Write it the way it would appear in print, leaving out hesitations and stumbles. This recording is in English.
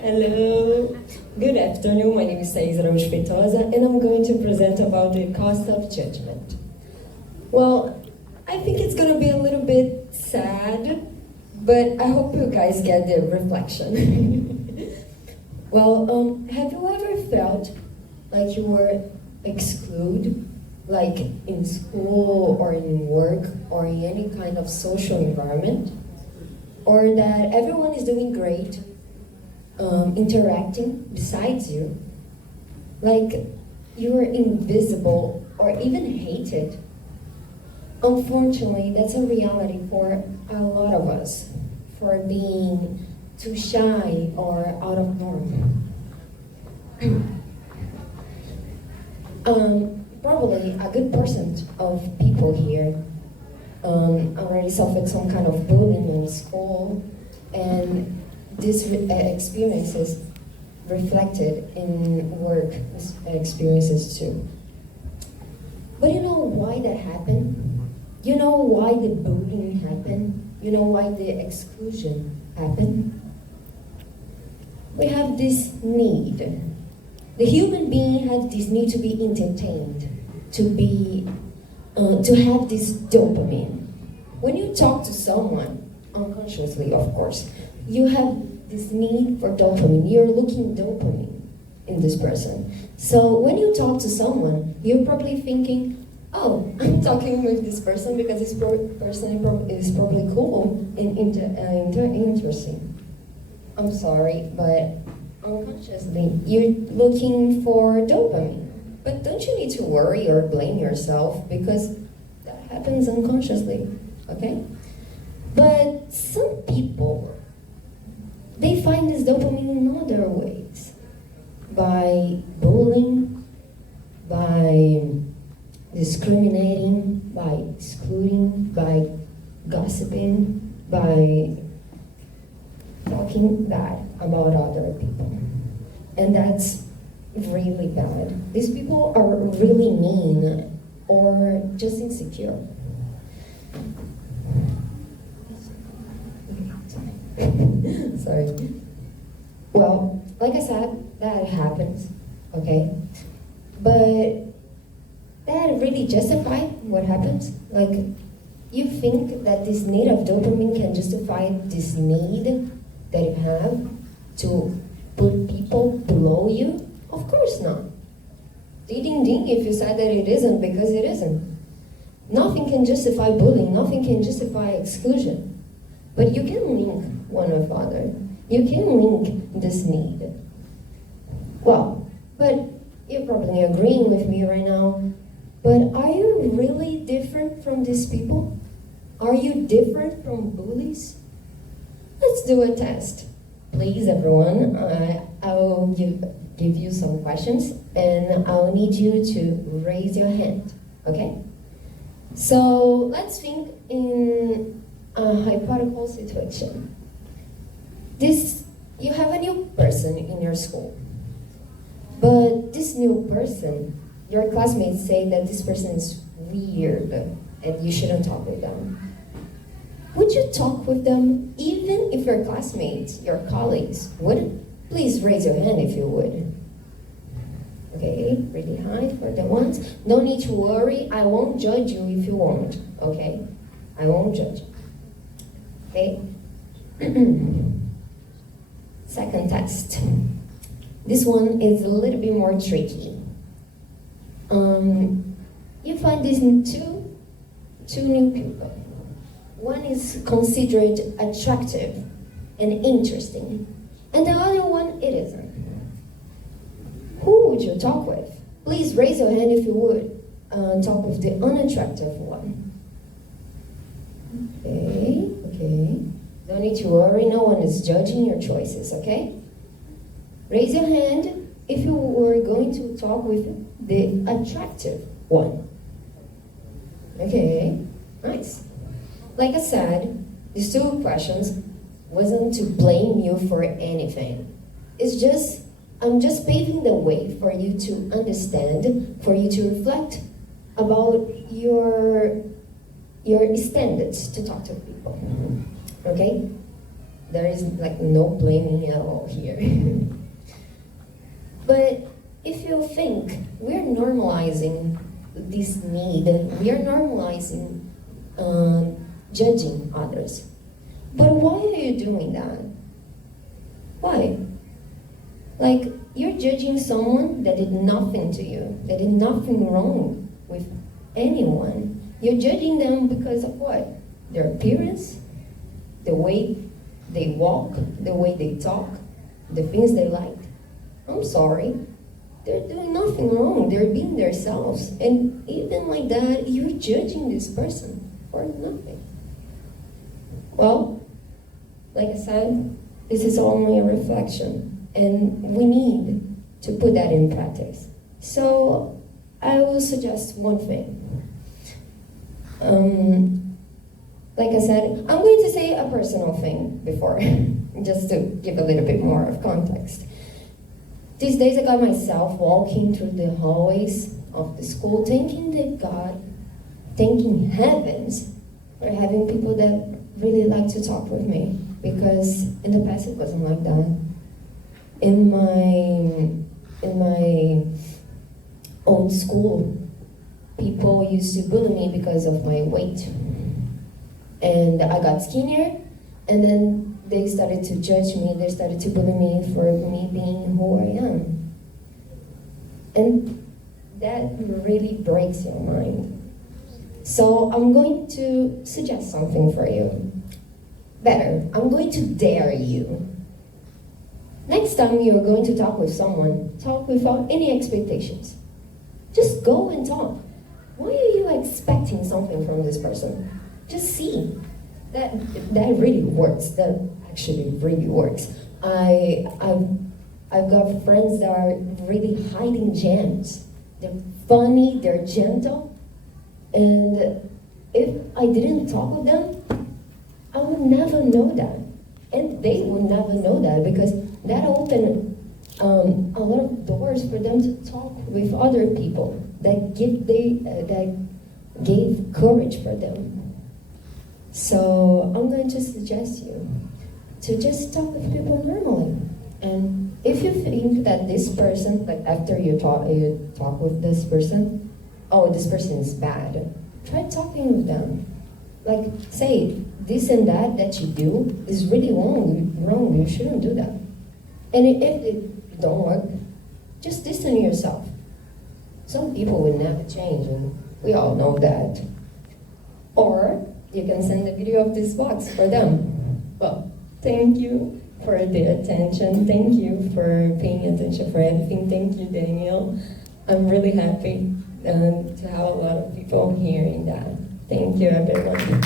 Hello, good afternoon. My name is Feitosa, and I'm going to present about the cost of judgment. Well, I think it's going to be a little bit sad, but I hope you guys get the reflection. Well, have you ever felt like you were excluded, like in school or in work or in any kind of social environment? Or that everyone is doing great, interacting besides you, like you are invisible or even hated? Unfortunately, that's a reality for a lot of us, for being too shy or out of norm. Probably a good percent of people here already suffered some kind of bullying in school, and these experiences reflected in work experiences too. But you know why that happened? You know why the bullying happened? You know why the exclusion happened? We have this need. The human being has this need to be entertained, to have this dopamine. When you talk to someone, unconsciously of course, you have this need for dopamine. You're looking dopamine in this person. So when you talk to someone, you're probably thinking, oh, I'm talking with this person because this person is probably cool and interesting. I'm sorry, but unconsciously, you're looking for dopamine. But don't you need to worry or blame yourself, because that happens unconsciously, okay? But some people, they find this dopamine in other ways. By bullying, by discriminating, by excluding, by gossiping, by talking bad about other people. And that's really bad. These people are really mean or just insecure. Sorry. Well, like I said, that happens, okay? But that really justify what happens? Like, you think that this need of dopamine can justify this need that you have to put people below you? Of course not. Ding ding if you said that it isn't, because it isn't. Nothing can justify bullying, nothing can justify exclusion. But you can link one with other. You can link this need. Well, but you're probably agreeing with me right now, but are you really different from these people? Are you different from bullies? Let's do a test. Please, everyone, I will give you some questions, and I'll need you to raise your hand, okay? So let's think in a hypothetical situation. You have a new person in your school, but this new person, your classmates say that this person is weird and you shouldn't talk with them. Would you talk with them even if your classmates, your colleagues wouldn't? Please raise your hand if you would. Okay, really high for the ones. No need to worry, I won't judge you if you won't, okay? I won't judge. Okay? Second test. This one is a little bit more tricky. You find these two new people. One is considered attractive and interesting, and the other one, it isn't. Who would you talk with? Please raise your hand if you would talk with the unattractive one. Okay. Don't need to worry, no one is judging your choices, okay? Raise your hand if you were going to talk with the attractive one. Okay, nice. Like I said, these two questions wasn't to blame you for anything. It's just, I'm just paving the way for you to understand, for you to reflect about your standards to talk to people, okay? There is like no blaming at all here. But if you think we're normalizing this need, we are normalizing judging others. But why are you doing that? Why? Like, you're judging someone that did nothing to you, that did nothing wrong with anyone. You're judging them because of what? Their appearance, the way they walk, the way they talk, the things they like. I'm sorry. They're doing nothing wrong. They're being themselves. And even like that, you're judging this person for nothing. Well, like I said, this is only a reflection. And we need to put that in practice. So I will suggest one thing. Like I said, I'm going to say a personal thing before, just to give a little bit more of context. These days I got myself walking through the hallways of the school, thanking heavens for having people that really like to talk with me, because in the past it wasn't like that. In my old school, people used to bully me because of my weight. And I got skinnier, and then they started to judge me, they started to bully me for me being who I am. And that really breaks your mind. So I'm going to suggest something for you. Better, I'm going to dare you. Next time you're going to talk with someone, talk without any expectations. Just go and talk. Why are you expecting something from this person? Just see. That really works. That actually really works. I've got friends that are really hiding gems. They're funny, they're gentle, and if I didn't talk with them, I would never know that. And they would never know that, because that opened a lot of doors for them to talk with other people that gave courage for them. So I'm going to suggest you to just talk with people normally. And if you think that this person, like after you talk with this person, oh, this person is bad, try talking with them. Like, say, this and that you do is really wrong, you shouldn't do that. And if it don't work, just distance yourself. Some people will never change, and we all know that. Or you can send a video of this box for them. Well, thank you for the attention. Thank you for paying attention for everything. Thank you, Daniel. I'm really happy to have a lot of people hearing that. Thank you, everyone.